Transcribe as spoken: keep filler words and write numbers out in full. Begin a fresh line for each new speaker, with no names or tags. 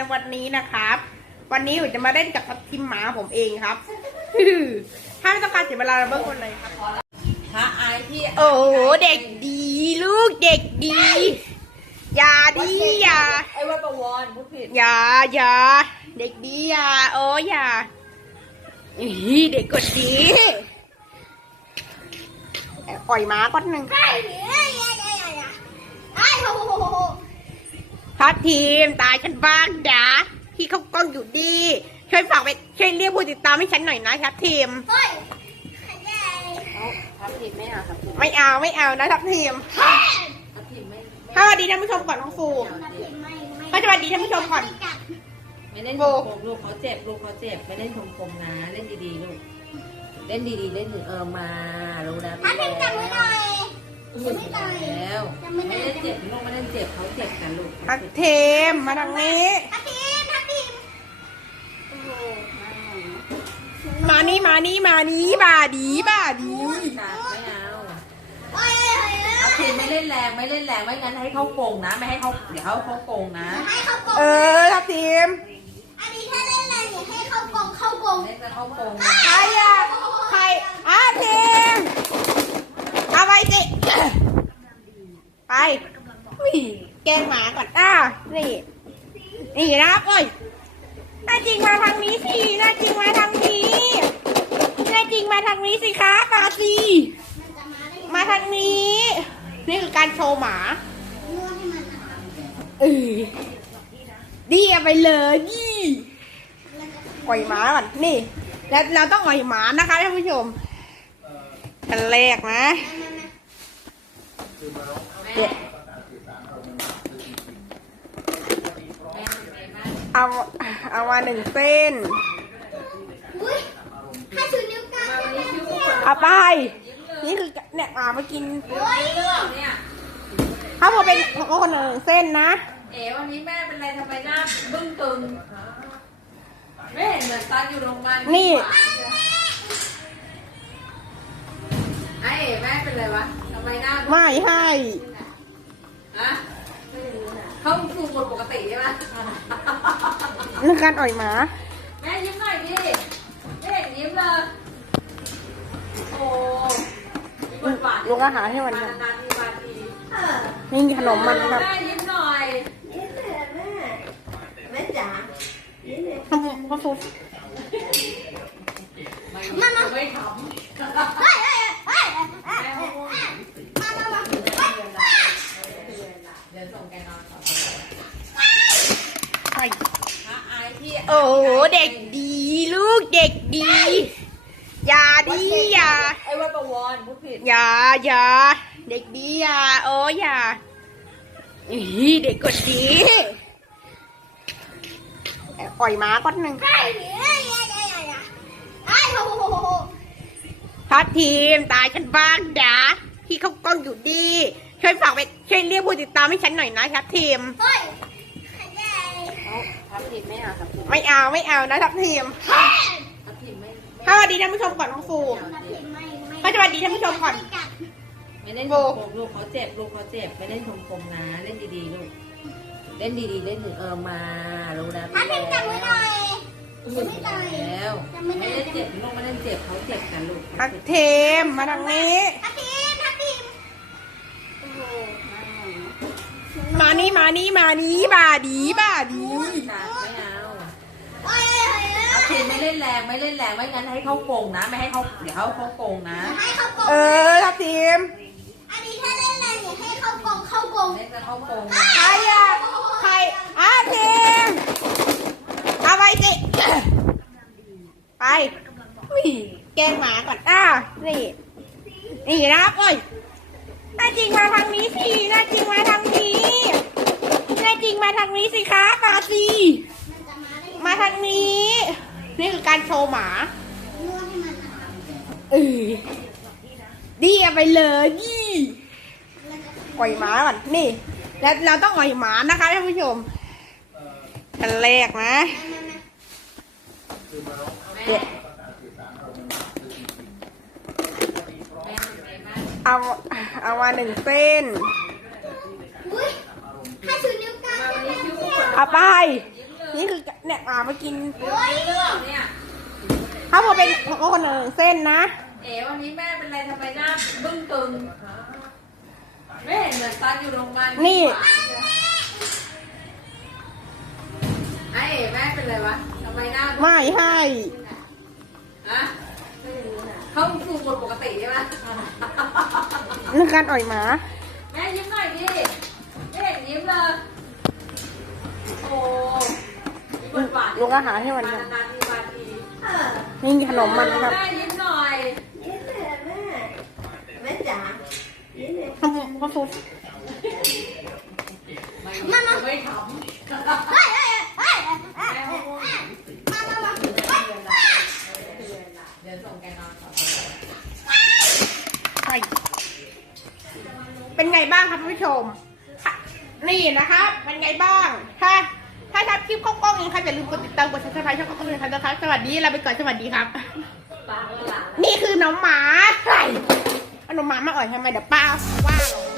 วันนี้นะครับวันนี้ผมจะมาเล่นกับทัพทีมหมาผมเองครับถ้าไม่ต้องการเสียเวลาเราเบิ้งคนเลยครับ
พระไอพี่
โอ้โหเด็กดีลูกเด็กดีอย่าดีอย่า
ไอ้วัดประวรพูดผิด
อย่าอย่าเด็กดีอย่าโอ้อย่าอีเด็กกดดีปล่อยหมาก้อนหนึ่งทัพทีมตายฉันบ้างด่าที่เขากล้องอยู่ดีช่วยฝากไปช่วยเรียกผู้ติดตามให้ฉันหน่อยนะทัพทีม
ทัพทีมไม่เอาทัพทีม
ไม่เอาไม่เอานะทัพทีม
ทัพทีมไม่
สวัสดีท่านผู้ชมก่อนน้องฟูก็สวัสดีท่านผู้ชมก่อน
ไม่เล่นโกงลูกเขาเจ็บลูกเขาเจ็บไม่เล่นคมๆนะเล่นดีๆลูกเล่นดีๆเล่นเออมารู้แล้ว
ทัพทีมจับมือหน่อย
ไม่ตายแล้วไม่เล่นเจ็บลูกไม่เล่นเจ็บเขาเจ็บกันลูก
ทัพทีมมาทางนี้
ทัพทีมทัพทีม
มานี่มานี่มานี่บาดีบาดี
ไม่เอาทัพทีมไม่เล่นแรงไม่เล่นแรงไม่งั้นให้เขาโกงนะไม่ให้เขาเดี๋ยวเขาเขาโกงนะ
เออทัพทีม
อันนี้ถ้าเล่นแรงอย่าให้เขาโกงเข้าโกง
เล่นแล้วเขาโกง
ใครอะใครอ่ะทีมเอาไปสิไปวิ่งแกงหมาก่อนอ่ะนี่นี่นะครับโอ้ยน่าจริงมาทางนี้สิน่าจริงมาทางนี้น่าจริงมาทางนี้สิคะมาสิมาทางนี้นี่คือการโชว์หมาเออดีไปเลยดีปล่อยหมาก่อนนี่แล้วเราต้องปล่อยหมานะคะท่านผู้ชมอันแรกนะเดี๋ยวเอาเอามาหนึ่งเส้นเอาไปนี่คือเนี่ยมามากินถ้าพอเป็นพอคนหนึ่งเส้นนะ
เอ๋วันนี้แม่เป็นไรทำไมหน้าบึ้งตึงไม่เห็นเหมือนตอนอยู่โรงพยาบาล
นี่
ไอ้แม่เป็นไรวะทำไมหน้า
ไม่ให้
อะเขาสูบหมดปกติใช่ไหม
นี่การอ่อยหมา
แม่ยิ้มหน่อยดิไม่เห็นยิ้มเลยโอ้
ลุงอาหารให้มันนี่ขนมมันครับ
แม่ยิ้มหน่อย
ยิ้มเลยแม่แม่จ๋ายิ้มเลย
พ่อพ่อฟู
มามาไม่ทำ
เฮ้ยเฮ้ยเฮ้ยมามามา
เดี๋ยวส่งแกนอนก่อน
ไป
พระไอพี่
โอ้โหเด็กดีลูกเด็กดีอย่าดีอย่า
ไอ้วัดประวรพูดผิด
อย่าอย่าเด็กดีอย่าโอ้อย่าอีเด็กกดดีปล่อยหมาก้อนหนึ่งทัพทีมตายฉันบ้างด่าที่เขากล้องอยู่ดีช่วยฝากไปช่วยเรียกผู้ติดตามให้ฉันหน่อยนะทัพทีม
ทัพทีมไม่เอาทัพทีม
ไม่เอาไม่เอานะทัพทีม
ทัพทีมไม่
สวัสดีท่านผู้ชมก่อนน้องฟูก็สวัสดีท่านผู้ชมก่อน
ไม่เล่นโกงลูกเขาเจ็บลูกเขาเจ็บไม่เล่นคมๆนะเล่นดีๆลูกเล่นดีๆเล่นเออมารู้แล้ว
ทัพทีมจับมือหน่อย
ไม่ตายแล้วไม่เล่นเจ็บลูกไม่เล่นเจ็บเขาเจ็บกันลูก
ทัพทีมมาทางนี้
ทัพทีมทัพทีม
มานี่มานี่มานี่บาดีบาดี
ไม่เอาทัพทีมไม่เล่นแรงไม่เล่นแรงไม่งั้นให้เขาโกงนะไม่ให้เขาเดี๋ยวเขาเขาโกงนะ
เออทัพทีม
อันนี้ถ้าเล่นแรงอย่าให้เขาโกงเข้าโกง
เล่นแล้วเขาโกง
ใครอะใครอ่ะทีมเอาไปสิไปวิ่งแกงหมาก่อนอ่ะนี่นี่นะครับโอ้ยน่าจริงมาทางนี้สิน่าจริงมาทางนี้น่าจริงมาทางนี้สิคะมาสิมาทางนี้นี่คือการโชว์หมาเออดีไปเลยดีปล่อยหมาก่อนนี่แล้วเราต้องปล่อยหมานะคะท่านผู้ชมอันแรกนะเดี๋ยวเอาเอามาหนึ่งเส้น
ถ้าชูนิ้วกลาง
เอาไป
ยิ้มเล
นี่คือเนี่ยอ่ามากิน
เรื่องเนี่ย
ถ้าพอเป็นของคนหนึ่งเส้นนะ
เอ๋วันนี้แม่เป็นไรทำไมหน้าบึ้งตึงไม่เห็นเหมือนตอนอยู่โรงพยาบาล
นี่
ไอ้เอ๋แม่เป็นไรวะทำไมหน้า
ไม่ให้
อะเขาสู่บทปกติใช่ไหม
เรื่องการอ่อยหมา
แม่ยิ้มหน่อยดิไม่เห็นยิ้มเลยโอ้ยิ้มหวานๆ
ลูกอาหารให้มัน
นานๆทีวันที
เออ
นี่ขนมมันนะครับ
แม่ยิ้มหน่อย
ยิ้มเลยแม่แม่จ๋ายิ้มเลย
ข้าวข้าวซุป
ไม่ไม่ทำ
เฮ้ยเฮ้ยเฮ้ย
แม่พูด
มามามา
เดี๋ยวส่งแกนอนก่อน
ใช่เป็นไงบ้างครับผู้ชมค่ะนี่นะครับ เป็นไงบ้าง ถ้า ถ้าชอบคลิปกล้องๆนะครับอย่าลืมกดติดตามกดซับสไครต์ช่องกล้องๆเลยนะครับสวัสดีเราไปก่อนสวัสดีครับ
ปากหลาน
นี่คือน้องหมาใช่เอาน้องหมามาอ่อยทำไมเดี๋ยวป้าว่าเรา